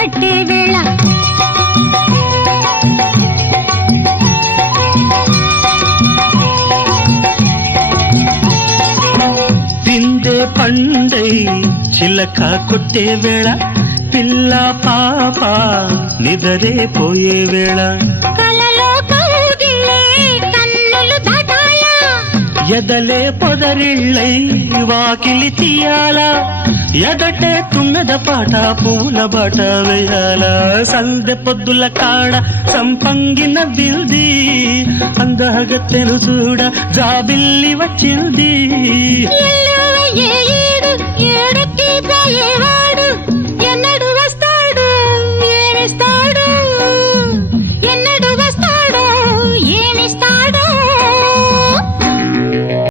కట్టే వేళ పిండే పండై చిలక కొట్టే వేళ పిల్ల పాప నిదరే పోయే వేళ కలలో కౌగిలే కన్నులు దాటాలా ఎదలే పొదరిళ్ళై వాకిలి తీయాలా ఎదటే తుమ్మెద పాట పూల బాట వేయాల సందె పొద్దుల కాడ సంపంగిన బిల్ది అందగత్తెను చూడ జాబిల్లి వచ్చింది ఏడు ఏడుకి పోయేవా